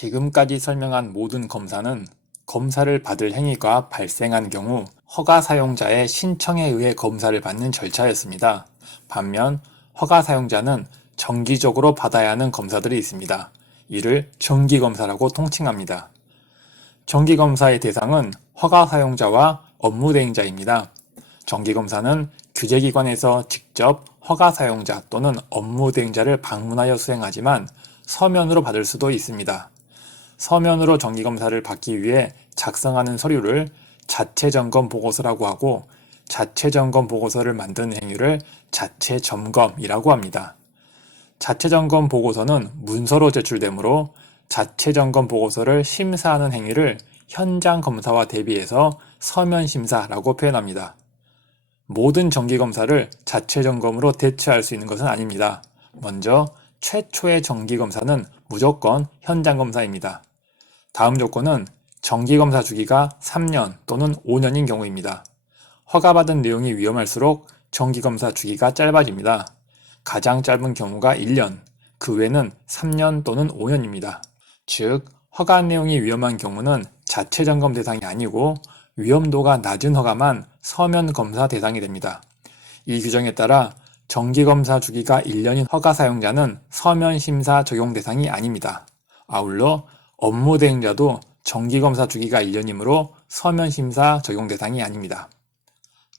지금까지 설명한 모든 검사는 검사를 받을 행위가 발생한 경우 허가 사용자의 신청에 의해 검사를 받는 절차였습니다. 반면 허가 사용자는 정기적으로 받아야 하는 검사들이 있습니다. 이를 정기검사라고 통칭합니다. 정기검사의 대상은 허가 사용자와 업무대행자입니다. 정기검사는 규제기관에서 직접 허가 사용자 또는 업무대행자를 방문하여 수행하지만 서면으로 받을 수도 있습니다. 서면으로 정기검사를 받기 위해 작성하는 서류를 자체점검 보고서라고 하고 자체점검 보고서를 만드는 행위를 자체점검이라고 합니다. 자체점검 보고서는 문서로 제출되므로 자체점검 보고서를 심사하는 행위를 현장검사와 대비해서 서면심사라고 표현합니다. 모든 정기검사를 자체점검으로 대체할 수 있는 것은 아닙니다. 먼저 최초의 정기검사는 무조건 현장검사입니다. 다음 조건은 정기검사 주기가 3년 또는 5년인 경우입니다. 허가받은 내용이 위험할수록 정기검사 주기가 짧아집니다. 가장 짧은 경우가 1년, 그 외는 3년 또는 5년입니다. 즉, 허가 내용이 위험한 경우는 자체점검 대상이 아니고 위험도가 낮은 허가만 서면검사 대상이 됩니다. 이 규정에 따라 정기검사 주기가 1년인 허가 사용자는 서면심사 적용 대상이 아닙니다. 아울러 업무대행자도 정기검사 주기가 1년이므로 서면심사 적용 대상이 아닙니다.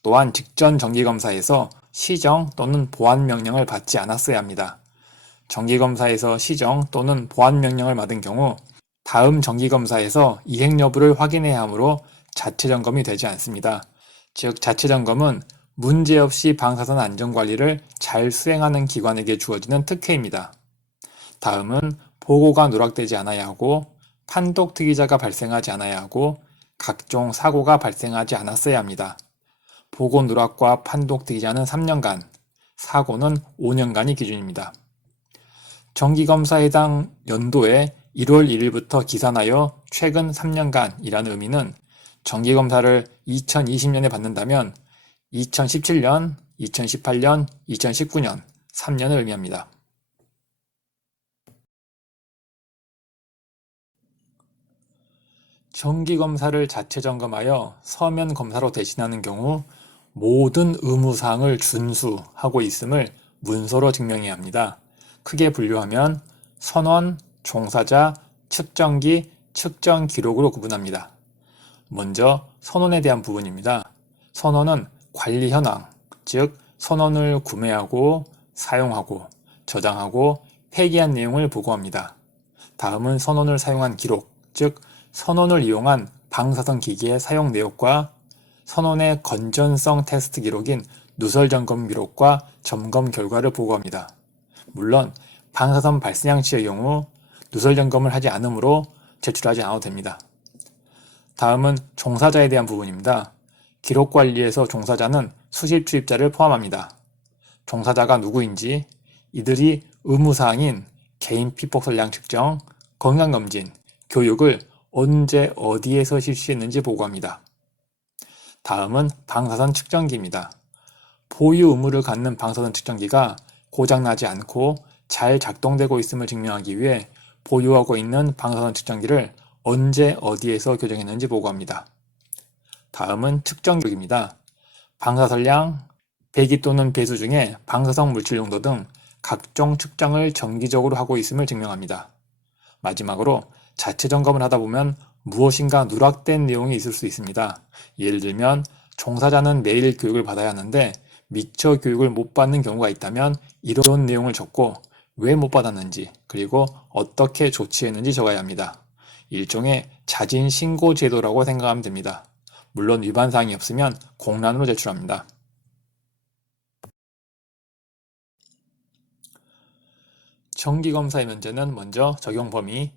또한 직전 정기검사에서 시정 또는 보완명령을 받지 않았어야 합니다. 정기검사에서 시정 또는 보완명령을 받은 경우 다음 정기검사에서 이행 여부를 확인해야 하므로 자체점검이 되지 않습니다. 즉 자체점검은 문제없이 방사선 안전관리를 잘 수행하는 기관에게 주어지는 특혜입니다. 다음은 보고가 누락되지 않아야 하고 판독 특이자가 발생하지 않아야 하고 각종 사고가 발생하지 않았어야 합니다. 보고 누락과 판독 특이자는 3년간, 사고는 5년간이 기준입니다. 정기검사 해당 연도에 1월 1일부터 기산하여 최근 3년간이라는 의미는 정기검사를 2020년에 받는다면 2017년, 2018년, 2019년 3년을 의미합니다. 정기검사를 자체점검하여 서면검사로 대신하는 경우 모든 의무사항을 준수하고 있음을 문서로 증명해야 합니다. 크게 분류하면 선원, 종사자, 측정기, 측정 기록으로 구분합니다. 먼저 선원에 대한 부분입니다. 선원은 관리 현황, 즉 선원을 구매하고 사용하고 저장하고 폐기한 내용을 보고합니다. 다음은 선원을 사용한 기록, 즉 선원을 이용한 방사선 기기의 사용 내역과 선원의 건전성 테스트 기록인 누설 점검 기록과 점검 결과를 보고합니다. 물론 방사선 발생 장치의 경우 누설 점검을 하지 않으므로 제출하지 않아도 됩니다. 다음은 종사자에 대한 부분입니다. 기록 관리에서 종사자는 수십 출입자를 포함합니다. 종사자가 누구인지, 이들이 의무사항인 개인 피폭설량 측정, 건강검진, 교육을 언제 어디에서 실시했는지 보고합니다. 다음은 방사선 측정기입니다. 보유 의무를 갖는 방사선 측정기가 고장나지 않고 잘 작동되고 있음을 증명하기 위해 보유하고 있는 방사선 측정기를 언제 어디에서 교정했는지 보고합니다. 다음은 측정 기록입니다. 방사선량, 배기 또는 배수 중에 방사성 물질 농도 등 각종 측정을 정기적으로 하고 있음을 증명합니다. 마지막으로 자체 점검을 하다 보면 무엇인가 누락된 내용이 있을 수 있습니다. 예를 들면 종사자는 매일 교육을 받아야 하는데 미처 교육을 못 받는 경우가 있다면 이런 내용을 적고 왜 못 받았는지 그리고 어떻게 조치했는지 적어야 합니다. 일종의 자진 신고 제도라고 생각하면 됩니다. 물론 위반 사항이 없으면 공란으로 제출합니다. 정기검사의 면제는 먼저 적용 범위.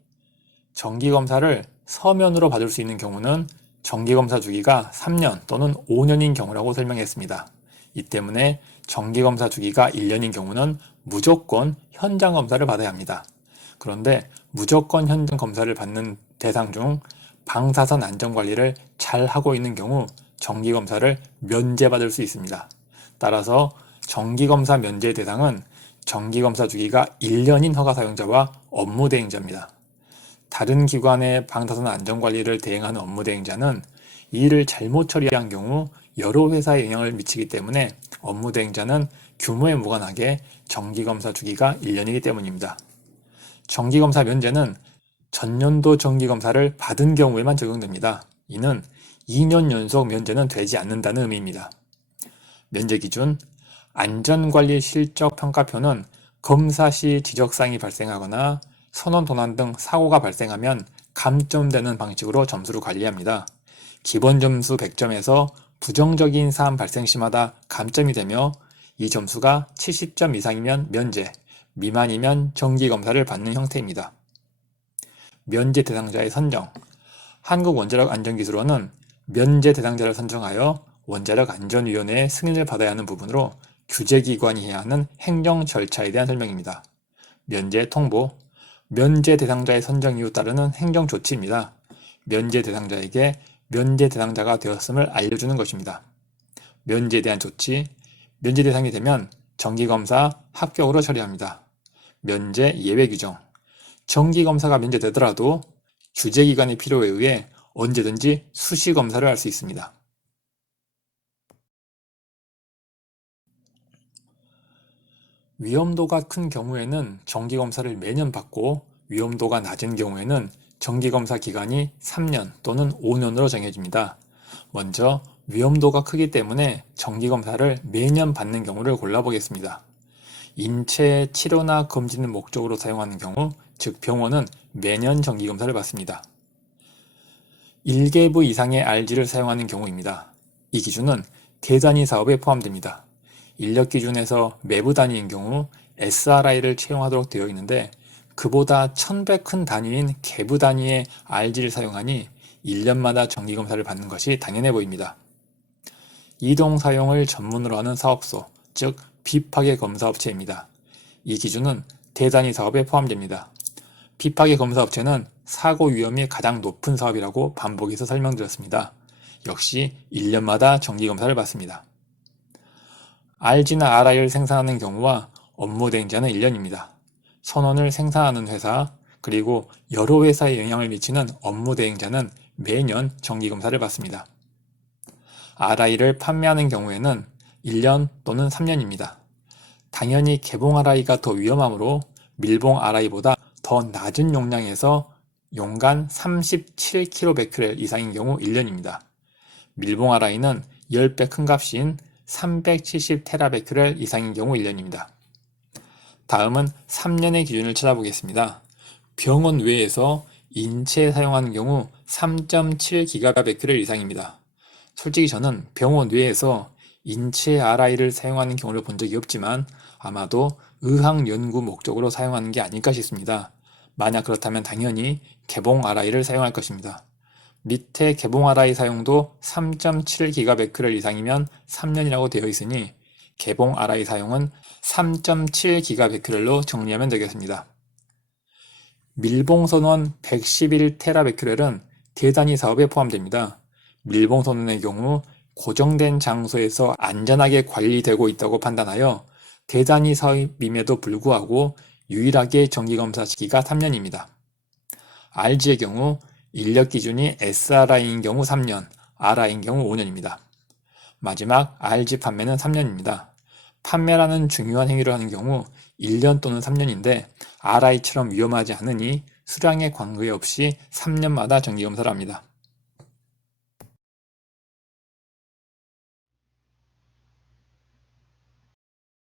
정기검사를 서면으로 받을 수 있는 경우는 정기검사 주기가 3년 또는 5년인 경우라고 설명했습니다. 이 때문에 정기검사 주기가 1년인 경우는 무조건 현장검사를 받아야 합니다. 그런데 무조건 현장검사를 받는 대상 중 방사선 안전관리를 잘 하고 있는 경우 정기검사를 면제받을 수 있습니다. 따라서 정기검사 면제 대상은 정기검사 주기가 1년인 허가 사용자와 업무대행자입니다. 다른 기관의 방사선 안전관리를 대행하는 업무대행자는 이 일을 잘못 처리한 경우 여러 회사에 영향을 미치기 때문에 업무대행자는 규모에 무관하게 정기검사 주기가 1년이기 때문입니다. 정기검사 면제는 전년도 정기검사를 받은 경우에만 적용됩니다. 이는 2년 연속 면제는 되지 않는다는 의미입니다. 면제 기준, 안전관리 실적 평가표는 검사 시 지적사항이 발생하거나 선원 도난 등 사고가 발생하면 감점되는 방식으로 점수를 관리합니다. 기본 점수 100점에서 부정적인 사안 발생 시마다 감점이 되며 이 점수가 70점 이상이면 면제, 미만이면 정기검사를 받는 형태입니다. 면제 대상자의 선정. 한국원자력안전기술원은 면제 대상자를 선정하여 원자력안전위원회의 승인을 받아야 하는 부분으로 규제기관이 해야 하는 행정 절차에 대한 설명입니다. 면제 통보. 면제 대상자의 선정 이후 따르는 행정 조치입니다. 면제 대상자에게 면제 대상자가 되었음을 알려주는 것입니다. 면제에 대한 조치. 면제 대상이 되면 정기검사 합격으로 처리합니다. 면제 예외 규정. 정기검사가 면제되더라도 규제기관의 필요에 의해 언제든지 수시검사를 할 수 있습니다. 위험도가 큰 경우에는 정기검사를 매년 받고 위험도가 낮은 경우에는 정기검사 기간이 3년 또는 5년으로 정해집니다. 먼저 위험도가 크기 때문에 정기검사를 매년 받는 경우를 골라보겠습니다. 인체 치료나 검진을 목적으로 사용하는 경우, 즉 병원은 매년 정기검사를 받습니다. 1계부 이상의 RG를 사용하는 경우입니다. 이 기준은 대단위 사업에 포함됩니다. 인력 기준에서 매부 단위인 경우 SRI를 채용하도록 되어 있는데 그보다 1000배 큰 단위인 계부 단위의 RG를 사용하니 1년마다 정기검사를 받는 것이 당연해 보입니다. 이동 사용을 전문으로 하는 사업소, 즉 비파괴 검사업체입니다. 이 기준은 대단위 사업에 포함됩니다. 비파괴 검사업체는 사고 위험이 가장 높은 사업이라고 반복해서 설명드렸습니다. 역시 1년마다 정기검사를 받습니다. RG나 RI를 생산하는 경우와 업무대행자는 1년입니다. 선원을 생산하는 회사, 그리고 여러 회사에 영향을 미치는 업무대행자는 매년 정기검사를 받습니다. RI를 판매하는 경우에는 1년 또는 3년입니다. 당연히 개봉 RI가 더 위험하므로 밀봉 RI보다 더 낮은 용량에서 용간 37kBq 이상인 경우 1년입니다. 밀봉 RI는 10배 큰 값인 370TBq 이상인 경우 1년입니다. 다음은 3년의 기준을 찾아보겠습니다. 병원 외에서 인체에 사용하는 경우 3.7GBq 이상입니다. 솔직히 저는 병원 외에서 인체 RI를 사용하는 경우를 본 적이 없지만 아마도 의학 연구 목적으로 사용하는 게 아닐까 싶습니다. 만약 그렇다면 당연히 개봉 RI를 사용할 것입니다. 밑에 개봉 RI 사용도 3.7GBq 이상이면 3년이라고 되어 있으니 개봉 RI 사용은 3.7GBq로 정리하면 되겠습니다. 밀봉선원 111TBq는 대단위 사업에 포함됩니다. 밀봉선원의 경우 고정된 장소에서 안전하게 관리되고 있다고 판단하여 대단위 사업임에도 불구하고 유일하게 정기검사 시기가 3년입니다. RG의 경우 인력 기준이 SRI인 경우 3년, RI인 경우 5년입니다. 마지막 RG 판매는 3년입니다. 판매라는 중요한 행위를 하는 경우 1년 또는 3년인데 RI처럼 위험하지 않으니 수량에 관계없이 3년마다 정기검사를 합니다.